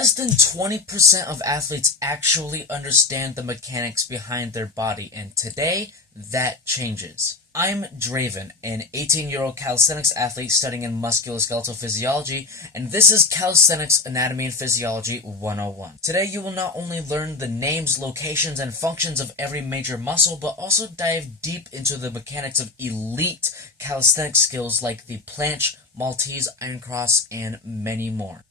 Less than 20% of athletes actually understand the mechanics behind their body, and today, that changes. I'm Draven, an 18-year-old calisthenics athlete studying in musculoskeletal physiology, and this is Calisthenics Anatomy and Physiology 101. Today you will not only learn the names, locations, and functions of every major muscle, but also dive deep into the mechanics of elite calisthenics skills like the Planche, Maltese, Iron Cross, and many more.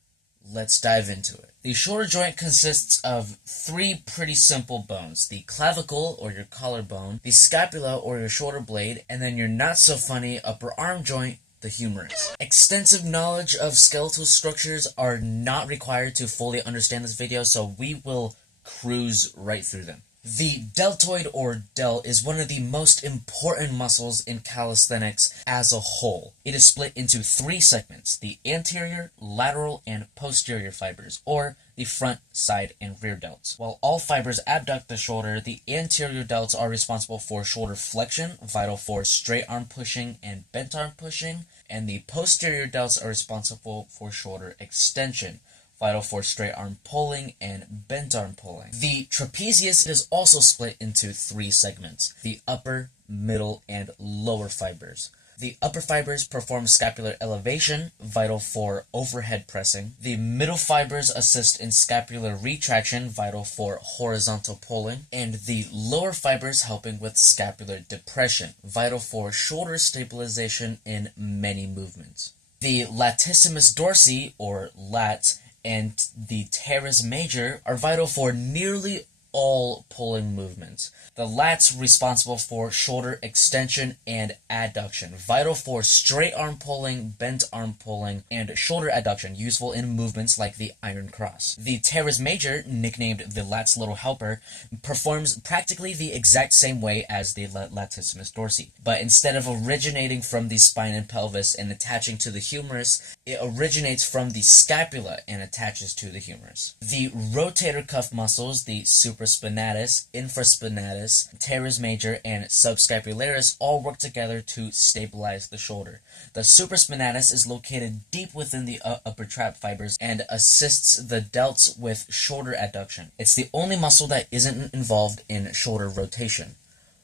Let's dive into it. The shoulder joint consists of three pretty simple bones: the clavicle, or your collarbone, the scapula, or your shoulder blade, and then your not-so-funny upper arm joint, the humerus. Extensive knowledge of skeletal structures are not required to fully understand this video, so we will cruise right through them. The deltoid, or delt, is one of the most important muscles in calisthenics as a whole. It is split into three segments: the anterior, lateral, and posterior fibers, or the front, side, and rear delts. While all fibers abduct the shoulder, the anterior delts are responsible for shoulder flexion, vital for straight arm pushing and bent arm pushing, and the posterior delts are responsible for shoulder extension, vital for straight arm pulling and bent arm pulling. The trapezius is also split into three segments: the upper, middle, and lower fibers. The upper fibers perform scapular elevation, vital for overhead pressing. The middle fibers assist in scapular retraction, vital for horizontal pulling. And the lower fibers helping with scapular depression, vital for shoulder stabilization in many movements. The latissimus dorsi, or lat, and the teres major are vital for nearly all pulling movements. The lats responsible for shoulder extension and adduction, vital for straight arm pulling, bent arm pulling, and shoulder adduction, useful in movements like the iron cross. The teres major, nicknamed the lat's little helper, performs practically the exact same way as the latissimus dorsi, but instead of originating from the spine and pelvis and attaching to the humerus, it originates from the scapula and attaches to the humerus. The rotator cuff muscles, the supraspinatus, infraspinatus, teres major, and subscapularis all work together to stabilize the shoulder. The supraspinatus is located deep within the upper trap fibers and assists the delts with shoulder adduction. It's the only muscle that isn't involved in shoulder rotation.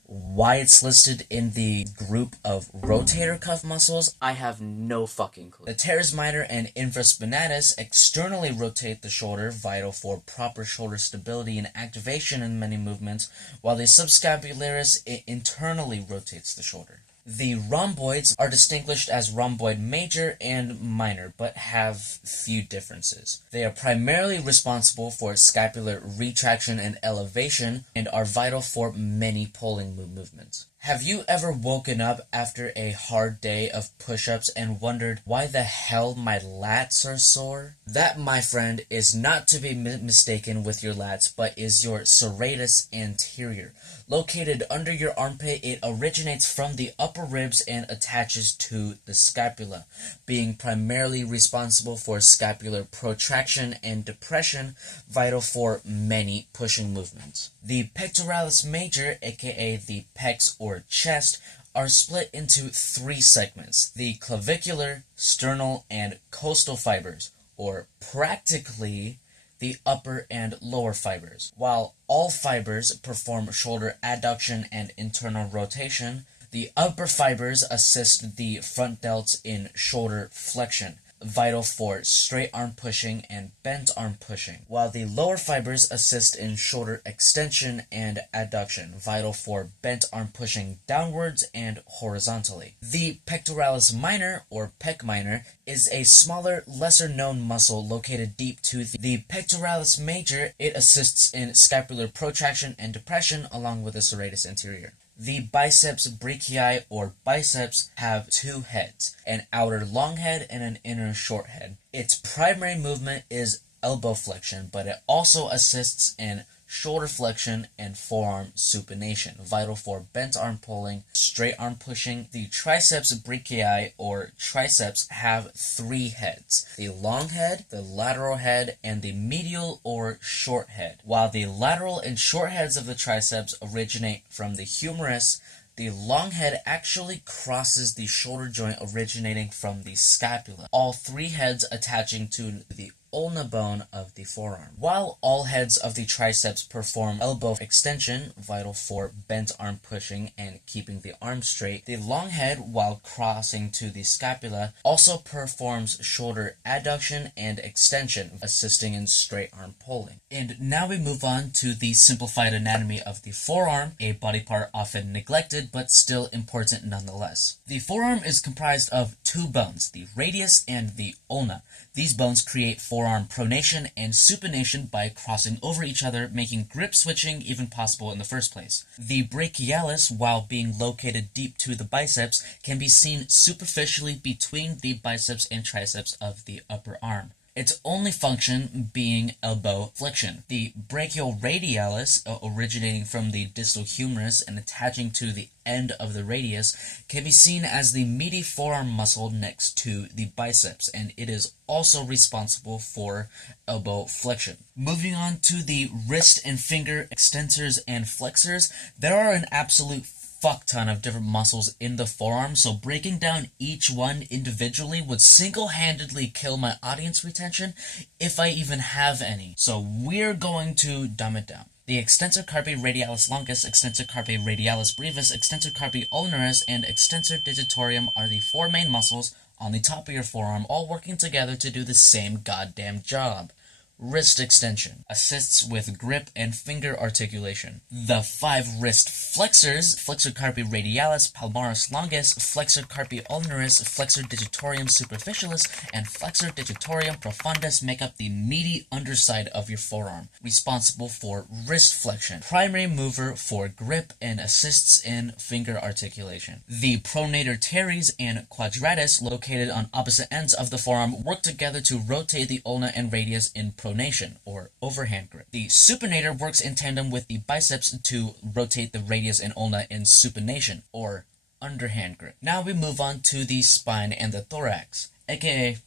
Why it's listed in the group of rotator cuff muscles, I have no fucking clue. The teres minor and infraspinatus externally rotate the shoulder, vital for proper shoulder stability and activation in many movements, while the subscapularis internally rotates the shoulder. The rhomboids are distinguished as rhomboid major and minor, but have few differences. They are primarily responsible for scapular retraction and elevation, and are vital for many pulling movements. Have you ever woken up after a hard day of push-ups and wondered why the hell my lats are sore? That, my friend, is not to be mistaken with your lats, but is your serratus anterior. Located under your armpit, it originates from the upper ribs and attaches to the scapula, being primarily responsible for scapular protraction and depression, vital for many pushing movements. The pectoralis major, aka the pecs or chest, are split into three segments: the clavicular, sternal, and costal fibers, or practically the upper and lower fibers. While all fibers perform shoulder adduction and internal rotation, the upper fibers assist the front delts in shoulder flexion, vital for straight arm pushing and bent arm pushing, while the lower fibers assist in shoulder extension and adduction, vital for bent arm pushing downwards and horizontally. The pectoralis minor, or pec minor, is a smaller, lesser-known muscle located deep to the pectoralis major. It assists in scapular protraction and depression along with the serratus anterior. The biceps brachii, or biceps, have two heads, an outer long head and an inner short head. Its primary movement is elbow flexion, but it also assists in shoulder flexion and forearm supination, vital for bent arm pulling, straight arm pushing. The triceps brachii, or triceps, have three heads: the long head, the lateral head, and the medial or short head. While the lateral and short heads of the triceps originate from the humerus, the long head actually crosses the shoulder joint originating from the scapula, all three heads attaching to the ulna bone of the forearm. While all heads of the triceps perform elbow extension, vital for bent arm pushing and keeping the arm straight, the long head, while crossing to the scapula, also performs shoulder adduction and extension, assisting in straight arm pulling. And now we move on to the simplified anatomy of the forearm, a body part often neglected but still important nonetheless. The forearm is comprised of two bones, the radius and the ulna. These bones create forearm pronation and supination by crossing over each other, making grip switching even possible in the first place. The brachialis, while being located deep to the biceps, can be seen superficially between the biceps and triceps of the upper arm, its only function being elbow flexion. The brachioradialis, originating from the distal humerus and attaching to the end of the radius, can be seen as the meaty forearm muscle next to the biceps, and it is also responsible for elbow flexion. Moving on to the wrist and finger extensors and flexors, there are an absolute fuck ton of different muscles in the forearm, so breaking down each one individually would single-handedly kill my audience retention if I even have any. So we're going to dumb it down. The extensor carpi radialis longus, extensor carpi radialis brevis, extensor carpi ulnaris, and extensor digitorum are the four main muscles on the top of your forearm, all working together to do the same goddamn job. Wrist extension assists with grip and finger articulation. The 5 wrist flexors, flexor carpi radialis, palmaris longus, flexor carpi ulnaris, flexor digitorum superficialis, and flexor digitorum profundus, make up the meaty underside of your forearm, responsible for wrist flexion, primary mover for grip, and assists in finger articulation. The pronator teres and quadratus, located on opposite ends of the forearm, work together to rotate the ulna and radius in pronation, or overhand grip. The supinator works in tandem with the biceps to rotate the radius and ulna in supination, or underhand grip. Now we move on to the spine and the thorax, aka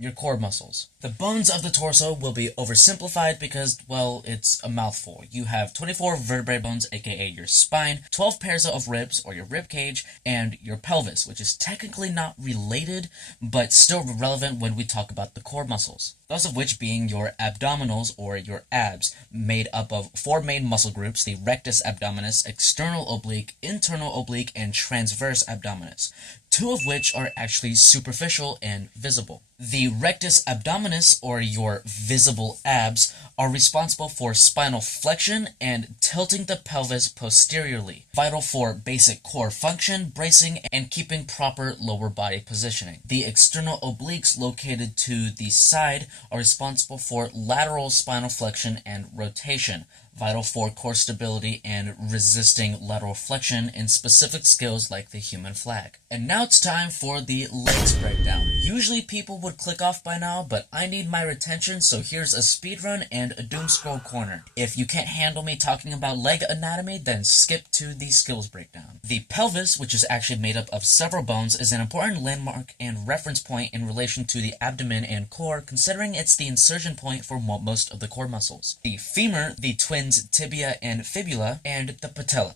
your core muscles. The bones of the torso will be oversimplified because, well, it's a mouthful. You have 24 vertebrae bones, aka your spine, 12 pairs of ribs, or your rib cage, and your pelvis, which is technically not related, but still relevant when we talk about the core muscles. Those of which being your abdominals, or your abs, made up of 4 main muscle groups, the rectus abdominis, external oblique, internal oblique, and transverse abdominis, 2 of which are actually superficial and visible. The rectus abdominis, or your visible abs, are responsible for spinal flexion and tilting the pelvis posteriorly, vital for basic core function, bracing, and keeping proper lower body positioning. The external obliques, located to the side, are responsible for lateral spinal flexion and rotation, vital for core stability and resisting lateral flexion in specific skills like the human flag. And now it's time for the legs breakdown. Usually people would click off by now, but I need my retention, so here's a speedrun and a doom scroll corner. If you can't handle me talking about leg anatomy, then skip to the skills breakdown. The pelvis, which is actually made up of several bones, is an important landmark and reference point in relation to the abdomen and core, considering it's the insertion point for most of the core muscles. The femur, the twins tibia and fibula, and the patella,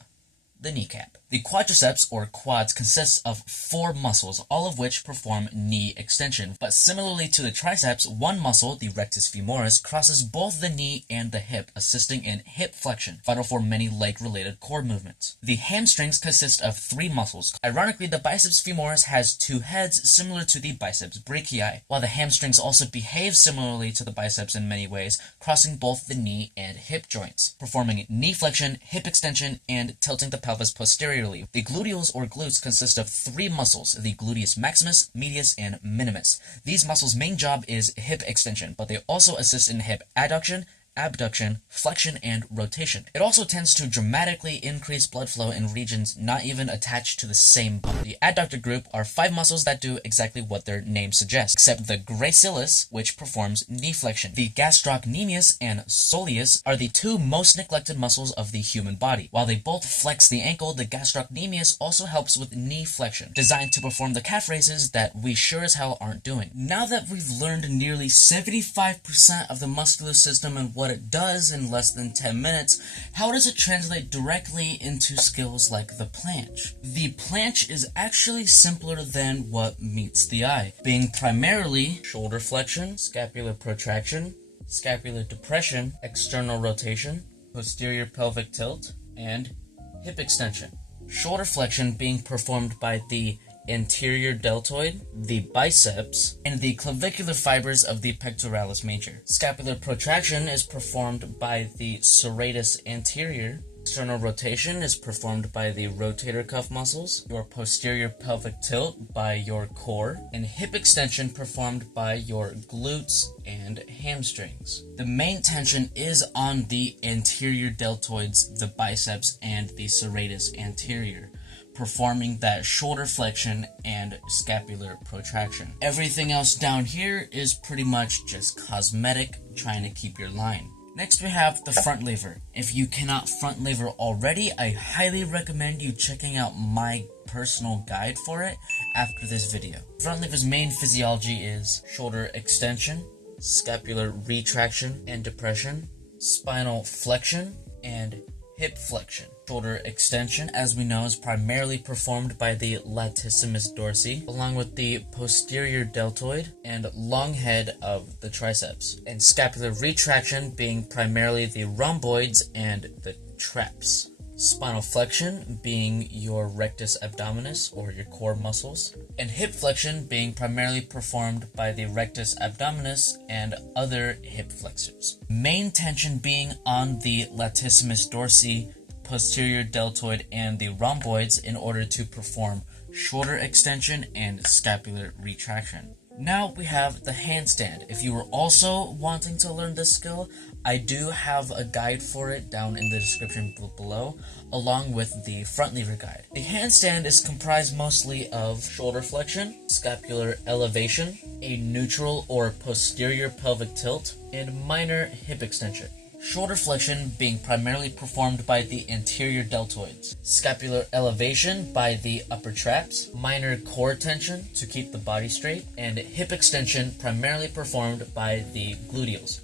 the kneecap. The quadriceps, or quads, consists of 4 muscles, all of which perform knee extension. But similarly to the triceps, one muscle, the rectus femoris, crosses both the knee and the hip, assisting in hip flexion, vital for many leg-related core movements. The hamstrings consist of 3 muscles. Ironically, the biceps femoris has 2 heads, similar to the biceps brachii, while the hamstrings also behave similarly to the biceps in many ways, crossing both the knee and hip joints, performing knee flexion, hip extension, and tilting the pelvis posteriorly. The gluteals, or glutes, consist of 3 muscles, the gluteus maximus, medius, and minimus. These muscles' main job is hip extension, but they also assist in hip adduction, abduction, flexion, and rotation. It also tends to dramatically increase blood flow in regions not even attached to the same bone. The adductor group are 5 muscles that do exactly what their name suggests, except the gracilis, which performs knee flexion. The gastrocnemius and soleus are the 2 most neglected muscles of the human body. While they both flex the ankle, the gastrocnemius also helps with knee flexion, designed to perform the calf raises that we sure as hell aren't doing. Now that we've learned nearly 75% of the muscular system and what what it does in less than 10 minutes, how does it translate directly into skills like the planche? The planche is actually simpler than what meets the eye, being primarily shoulder flexion, scapular protraction, scapular depression, external rotation, posterior pelvic tilt, and hip extension. Shoulder flexion being performed by the anterior deltoid, the biceps, and the clavicular fibers of the pectoralis major. Scapular protraction is performed by the serratus anterior. External rotation is performed by the rotator cuff muscles, your posterior pelvic tilt by your core, and hip extension performed by your glutes and hamstrings. The main tension is on the anterior deltoids, the biceps, and the serratus anterior, performing that shoulder flexion and scapular protraction. Everything else down here is pretty much just cosmetic, trying to keep your line. Next we have the front lever. If you cannot front lever already, I highly recommend you checking out my personal guide for it after this video. Front lever's main physiology is shoulder extension, scapular retraction and depression, spinal flexion, and hip flexion. Shoulder extension, as we know, is primarily performed by the latissimus dorsi, along with the posterior deltoid and long head of the triceps, and scapular retraction being primarily the rhomboids and the traps. Spinal flexion being your rectus abdominis, or your core muscles, and hip flexion being primarily performed by the rectus abdominis and other hip flexors. Main tension being on the latissimus dorsi, posterior deltoid, and the rhomboids in order to perform shoulder extension and scapular retraction. Now we have the handstand. If you are also wanting to learn this skill, I do have a guide for it down in the description below, along with the front lever guide. The handstand is comprised mostly of shoulder flexion, scapular elevation, a neutral or posterior pelvic tilt, and minor hip extension. Shoulder flexion being primarily performed by the anterior deltoids, scapular elevation by the upper traps, minor core tension to keep the body straight, and hip extension primarily performed by the gluteals.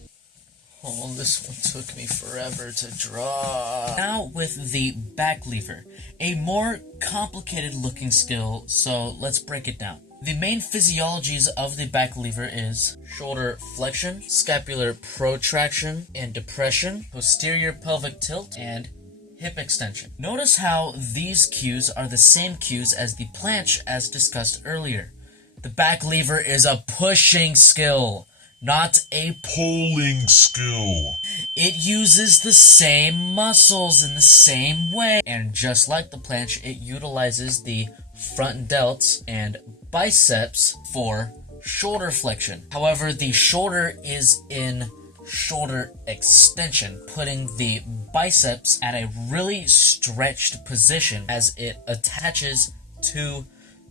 Oh, this one took me forever to draw. Now with the back lever, a more complicated looking skill, so let's break it down. The main physiologies of the back lever is shoulder flexion, scapular protraction and depression, posterior pelvic tilt, and hip extension. Notice how these cues are the same cues as the planche as discussed earlier. The back lever is a pushing skill, not a pulling skill. It uses the same muscles in the same way, and just like the planche, it utilizes the front delts and biceps for shoulder flexion. However, the shoulder is in shoulder extension, putting the biceps at a really stretched position as it attaches to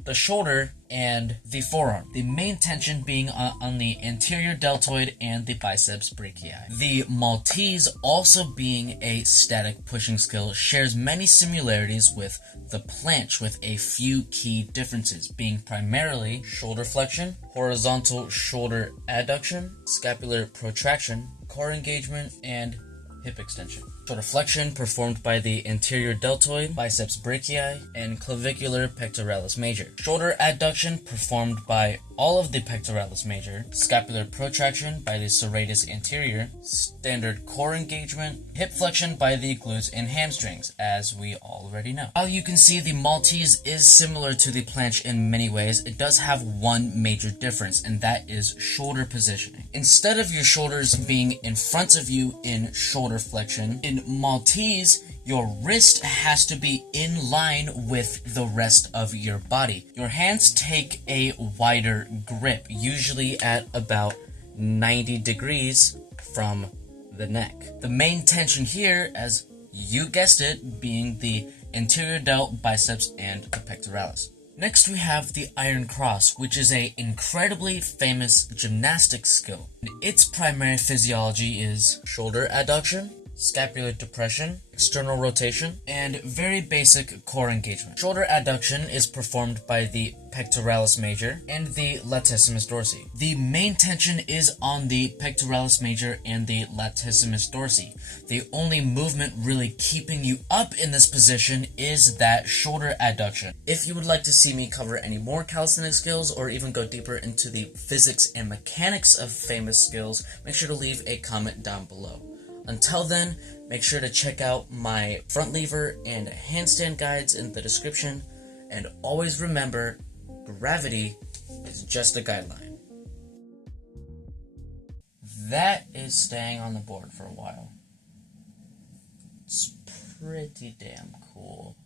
the shoulder and the forearm. The main tension being on the anterior deltoid and the biceps brachii. The Maltese, also being a static pushing skill, shares many similarities with the planche, with a few key differences, being primarily shoulder flexion, horizontal shoulder adduction, scapular protraction, core engagement, and hip extension. Shoulder flexion performed by the anterior deltoid, biceps brachii, and clavicular pectoralis major. Shoulder adduction performed by all of the pectoralis major, scapular protraction by the serratus anterior, standard core engagement, hip flexion by the glutes and hamstrings, as we already know. While you can see the Maltese is similar to the planche in many ways, it does have one major difference, and that is shoulder positioning. Instead of your shoulders being in front of you in shoulder flexion, in Maltese, your wrist has to be in line with the rest of your body. Your hands take a wider grip, usually at about 90 degrees from the neck. The main tension here, as you guessed it, being the anterior delt, biceps, and the pectoralis. Next we have the iron cross, which is an incredibly famous gymnastics skill. Its primary physiology is shoulder adduction, scapular depression, external rotation, and very basic core engagement. Shoulder adduction is performed by the pectoralis major and the latissimus dorsi. The main tension is on the pectoralis major and the latissimus dorsi. The only movement really keeping you up in this position is that shoulder adduction. If you would like to see me cover any more calisthenic skills or even go deeper into the physics and mechanics of famous skills, make sure to leave a comment down below. Until then, make sure to check out my front lever and handstand guides in the description, and always remember, gravity is just a guideline. That is staying on the board for a while. It's pretty damn cool.